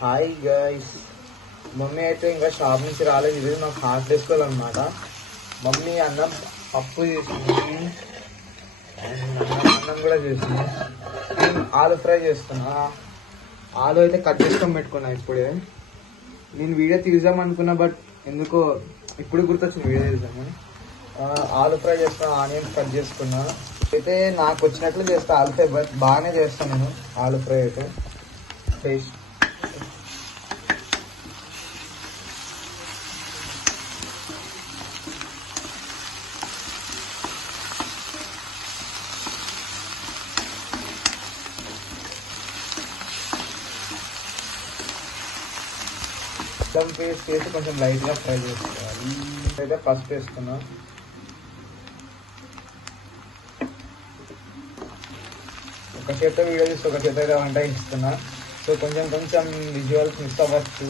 Hi guys mummy అయితే ఇంకా shop నుంచి రాలేదు. ఇది నాకు హాఫ్ చేసుకోవాలన్నమాట మమ్మీ అన్నం పప్పు చేసింది. అన్నం కూడా చేసింది. ఆలు ఫ్రై చేస్తున్నా. ఆలు అయితే కట్ చేసుకొని పెట్టుకున్నా ఇప్పుడే. నేను వీడియో తీద్దాం అనుకున్నా బట్ ఎందుకో ఇప్పుడు గుర్తొచ్చింది వీడియో తీద్దామని. ఆలు ఫ్రై చేస్తున్నా ఆనియన్స్ కట్ చేసుకున్నా. అయితే నాకు వచ్చినట్లు చేస్తా ఆలు ఫ్రై బట్ బాగానే చేస్తాను నేను ఆలు ఫ్రై అయితే. టేస్ట్ అల్లం పేస్ట్ వేసి కొంచెం లైట్గా ఫ్రై చేసుకోవాలి అయితే పసుపు వేసుకున్నా. ఒక చేత వీడియో తీసి ఒక చేత అయితే వంట ఇస్తున్నా సో కొంచెం కొంచెం విజువల్స్ మిస్ అవ్వచ్చు.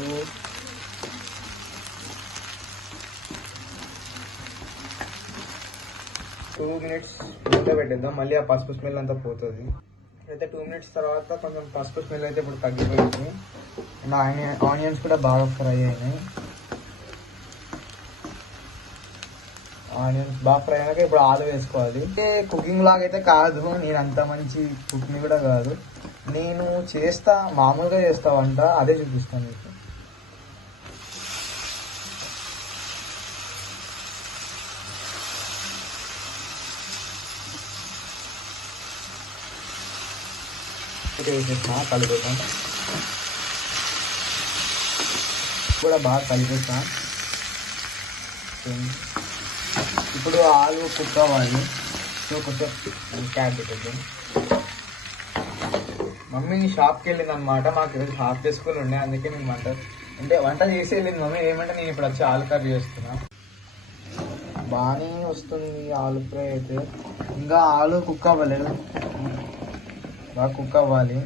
టూ మినిట్స్ మూత పెట్టేద్దాం. మళ్ళీ ఆ పసుపు స్మెల్ అంతా పోతుంది. అయితే టూ మినిట్స్ తర్వాత కొంచెం పసుపు స్మెల్ అయితే ఇప్పుడు తగ్గిపోయింది. అండ్ ఆనియన్ ఆనియన్స్ కూడా బాగా ఫ్రై అయినాయి. ఆనియన్స్ బాగా ఫ్రై అయినాక ఇప్పుడు ఆలు వేసుకోవాలి. అంటే కుకింగ్ లాగా అయితే కాదు నేను అంత మంచి కుకింగ్ కూడా కాదు. నేను చేస్తా మామూలుగా చేస్తా వంట అదే చూపిస్తాను మీకు. ఇది వేసేసిన కలిపేసాం కూడా బాగా కలిపేసా ఇప్పుడు ఆలు కుక్ అవ్వాలి సో కొంచెం క్యాబ్ పెట్టేద్దాం. మమ్మీ షాప్కి వెళ్ళింది అనమాట మాకు ఈరోజు హాఫ్ డే స్కూల్ ఉండే అందుకే నేను వంట అంటే వంట చేసి వెళ్ళింది మమ్మీ. ఏమంటే నేను ఇప్పుడు వచ్చి ఆలు కర్రీ చేస్తున్నా. బాగానే వస్తుంది ఆలు ఫ్రై అయితే. ఇంకా ఆలు కుక్ అవ్వలేదు. బాగా కుక్ అవ్వాలి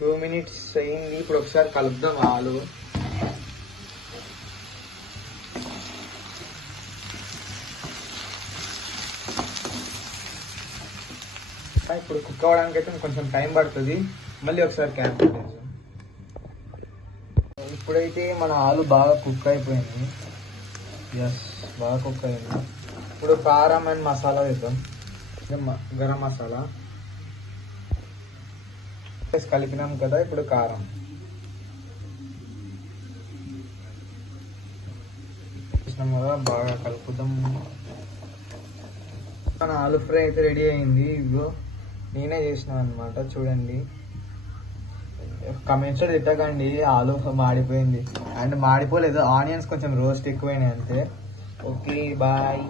టూ మినిట్స్ అయింది ఇప్పుడు ఒకసారి కలుపుదాం ఆలు ఇప్పుడు కుక్ అవ్వడానికి అయితే కొంచెం టైం పడుతుంది. మళ్ళీ ఒకసారి క్యాప్ ఇప్పుడైతే మన ఆలు బాగా కుక్ అయిపోయింది. ఎస్ బాగా కుక్ అయింది. ఇప్పుడు కారం అండ్ మసాలా వేద్దాం. గరం మసాలా. కలిపినాం కదా ఇప్పుడు కారం. చేసినాం కదా బాగా కలుపుదాం. మన ఆలు ఫ్రై అయితే రెడీ అయింది ఇదిగో. నేనే చేసిన అనమాట చూడండి. కమెంట్స్ తిట్టకండి ఆలు మాడిపోయింది. అండ్ మాడిపోలేదు ఆనియన్స్ కొంచెం రోస్ట్ ఎక్కువైనాయి అంతే. Okay bye.